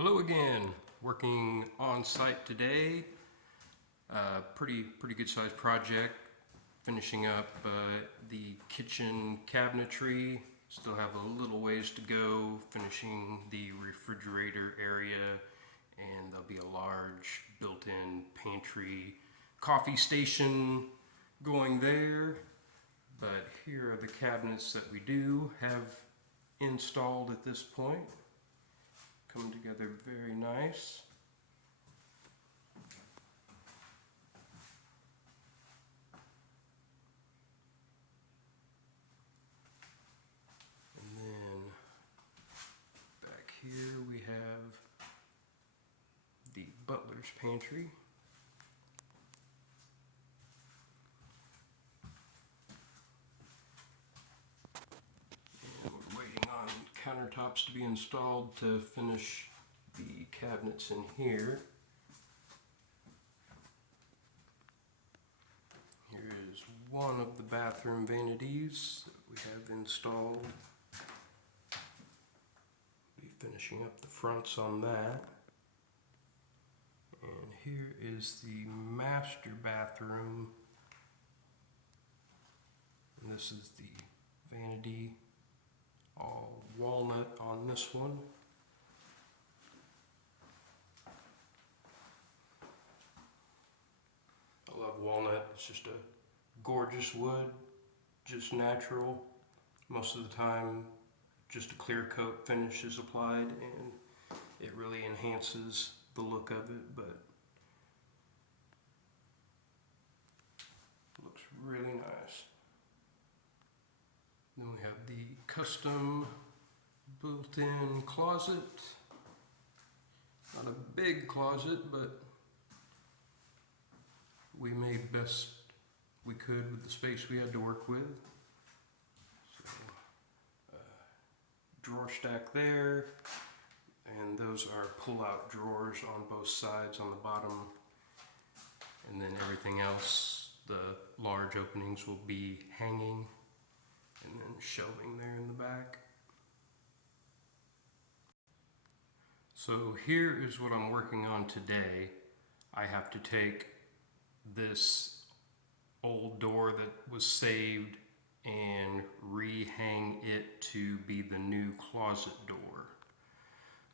Hello again. Working on site today. Pretty good sized project. Finishing up the kitchen cabinetry. Still have a little ways to go. Finishing the refrigerator area, and there'll be a large built-in pantry, coffee station going there. But here are the cabinets that we do have installed at this point. Coming together very nice. And then back here we have the butler's pantry. And we're waiting on countertops to be installed to finish the cabinets in here. Here is one of the bathroom vanities that we have installed. Be finishing up the fronts on that. And here is the master bathroom. And this is the vanity, all walnut on this one. I love walnut. It's just a gorgeous wood, just natural. Most of the time, just a clear coat finish is applied, and it really enhances the look of it, but it looks really nice. Then we have the custom built-in closet. Not a big closet, but we made best we could with the space we had to work with. So, drawer stack there, and those are pull-out drawers on both sides on the bottom, and then everything else, the large openings will be hanging, and then shelving there in the back. So here is what I'm working on today. I have to take this old door that was saved and rehang it to be the new closet door.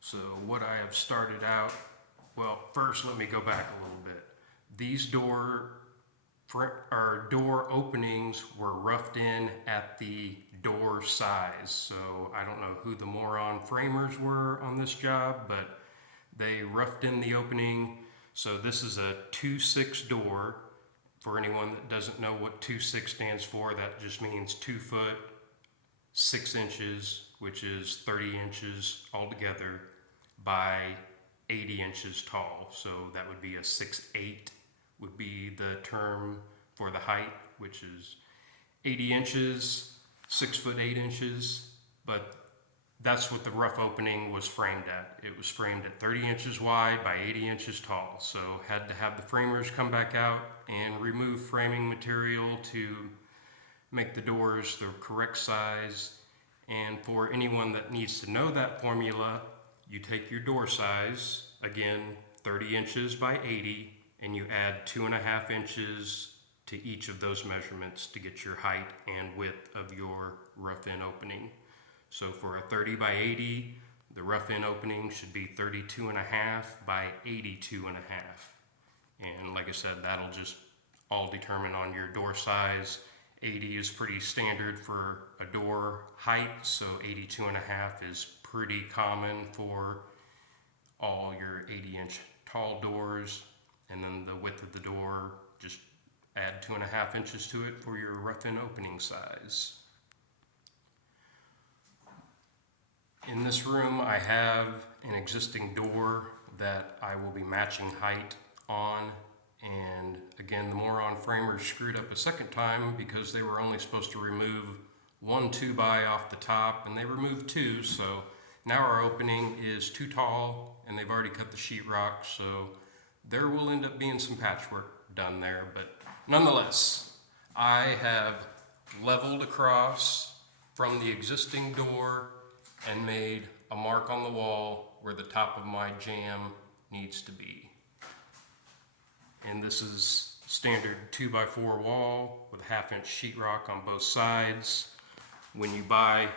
So what I have started out, well, first let me go back a little bit. These door openings were roughed in at the door size. So I don't know who the moron framers were on this job, but they roughed in the opening. So this is a 2-6 door. For anyone that doesn't know what 2-6 stands for, that just means 2 foot 6 inches, which is 30 inches altogether, by 80 inches tall. So that would be a 6'8" would be the term for the height, which is 80 inches, 6 foot 8 inches, but that's what the rough opening was framed at. It was framed at 30 inches wide by 80 inches tall. So had to have the framers come back out and remove framing material to make the doors the correct size. And for anyone that needs to know that formula, you take your door size, again, 30 inches by 80, and you add 2.5 inches to each of those measurements to get your height and width of your rough-in opening. So for a 30 by 80, the rough-in opening should be 32.5 by 82.5. And like I said, that'll just all determine on your door size. 80 is pretty standard for a door height, so 82.5 is pretty common for all your 80-inch tall doors. And then the width of the door, just add 2.5 inches to it for your rough-in opening size. In this room, I have an existing door that I will be matching height on. And again, the moron framers screwed up a second time because they were only supposed to remove 1 2x off the top, and they removed 2. So now our opening is too tall, and they've already cut the sheetrock. So there will end up being some patchwork done there. But nonetheless, I have leveled across from the existing door and made a mark on the wall where the top of my jamb needs to be. And this is standard 2x4 wall with 1/2-inch sheetrock on both sides. When you buy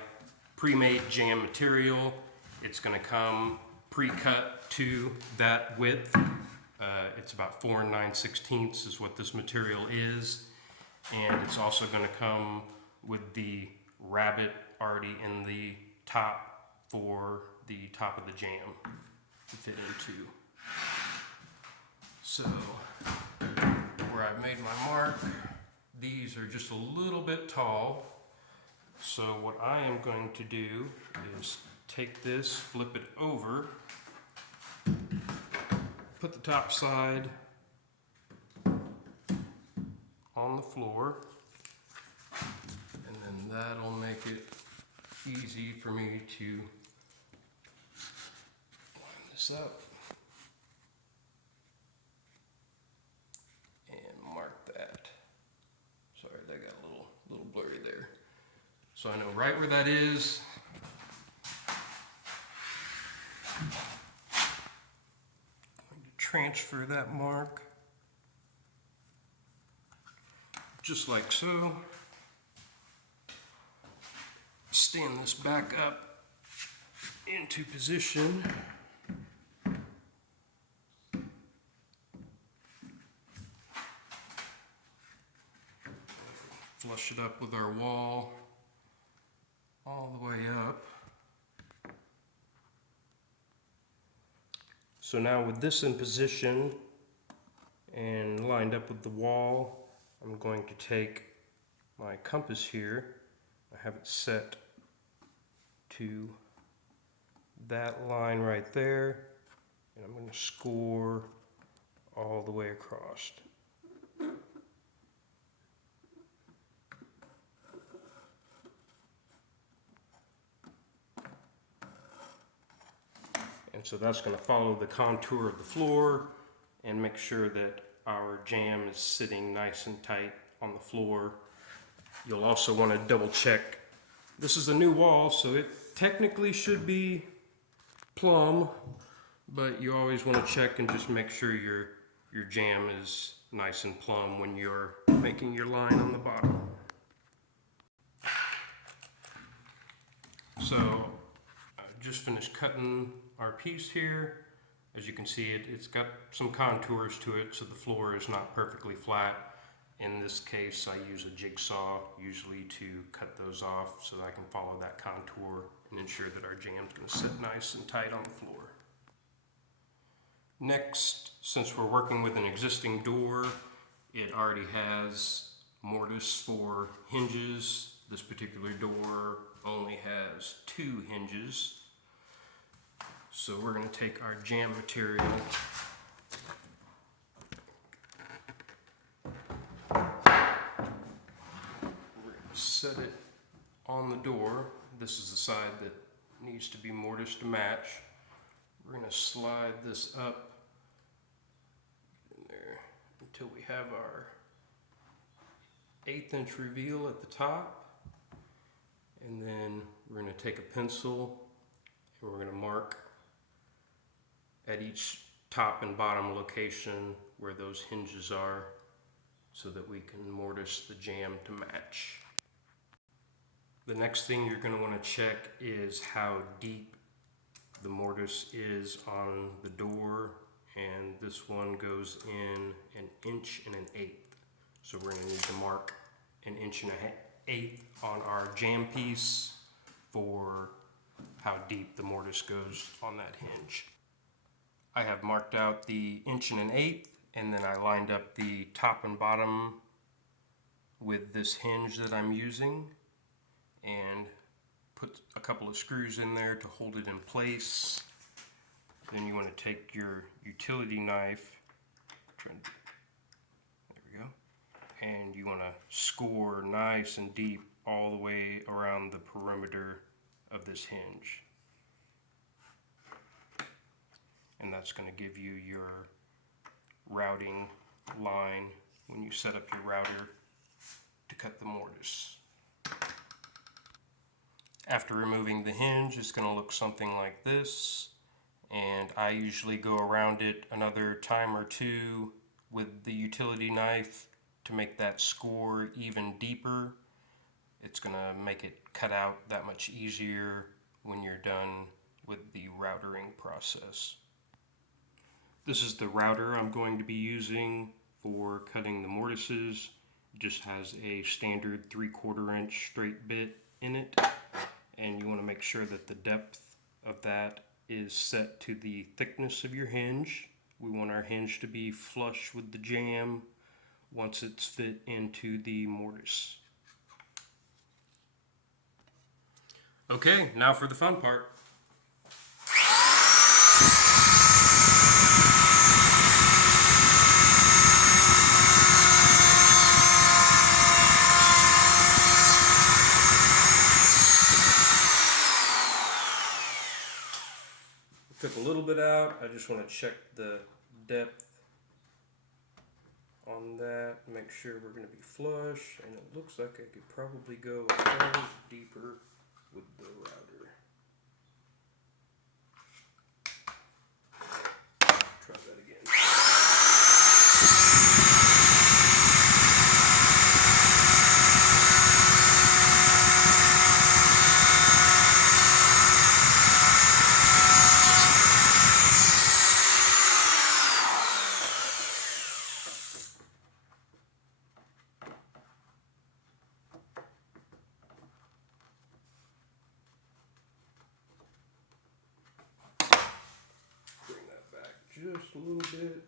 pre-made jamb material, it's going to come pre-cut to that width. It's about 4 9/16 is what this material is, and it's also going to come with the rabbet already in the top for the top of the jamb to fit into. So where I've made my mark, these are just a little bit tall. So what I am going to do is take this, flip it over, put the top side on the floor, and then that'll make it easy for me to line this up and mark that. Sorry, that got a little blurry there. So I know right where that is. Transfer that mark just like so. Stand this back up into position. Flush it up with our wall all the way up. So now with this in position and lined up with the wall, I'm going to take my compass here. I have it set to that line right there, and I'm going to score all the way across. And so that's going to follow the contour of the floor and make sure that our jamb is sitting nice and tight on the floor. You'll also want to double check. This is a new wall, so it technically should be plumb, but you always want to check and just make sure your jamb is nice and plumb when you're making your line on the bottom. So I just finished cutting our piece here. As you can see, it's got some contours to it, so the floor is not perfectly flat. In this case, I use a jigsaw usually to cut those off so that I can follow that contour and ensure that our jamb's going to sit nice and tight on the floor. Next, since we're working with an existing door, it already has mortise for hinges. This particular door only has 2 hinges. So we're going to take our jamb material, we're going to set it on the door. This is the side that needs to be mortise to match. We're going to slide this up in there until we have our 1/8" reveal at the top. And then we're going to take a pencil and we're going to mark at each top and bottom location where those hinges are so that we can mortise the jamb to match. The next thing you're going to want to check is how deep the mortise is on the door, and this one goes in 1 1/8". So we're going to need to mark 1 1/8" on our jamb piece for how deep the mortise goes on that hinge. I have marked out the 1 1/8", and then I lined up the top and bottom with this hinge that I'm using and put a couple of screws in there to hold it in place. Then you want to take your utility knife, there we go, and you want to score nice and deep all the way around the perimeter of this hinge. And that's going to give you your routing line when you set up your router to cut the mortise. After removing the hinge, it's going to look something like this. and I usually go around it another time or two with the utility knife to make that score even deeper. It's going to make it cut out that much easier when you're done with the routering process. This is the router I'm going to be using for cutting the mortises. It just has a standard 3/4 inch straight bit in it, and you want to make sure that the depth of that is set to the thickness of your hinge. We want our hinge to be flush with the jamb once it's fit into the mortise. Okay, now for the fun part. Took a little bit out. I just want to check the depth on that, make sure we're going to be flush, and it looks like I could probably go a hair deeper with the router. Try that again. Just a little bit.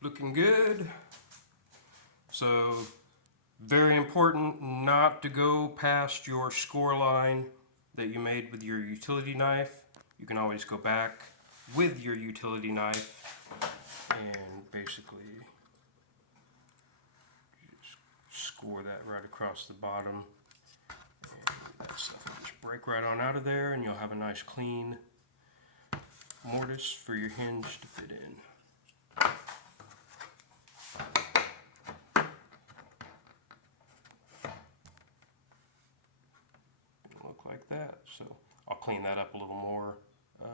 Looking good. So, very important not to go past your score line that you made with your utility knife. You can always go back with your utility knife and basically just score that right across the bottom. And that stuff will just break right on out of there, and you'll have a nice clean mortise for your hinge to fit in. Like that. So I'll clean that up a little more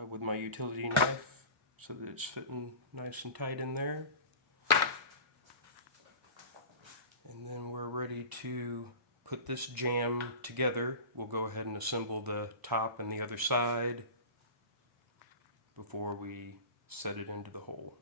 with my utility knife so that it's fitting nice and tight in there. And then we're ready to put this jamb together. We'll go ahead and assemble the top and the other side before we set it into the hole.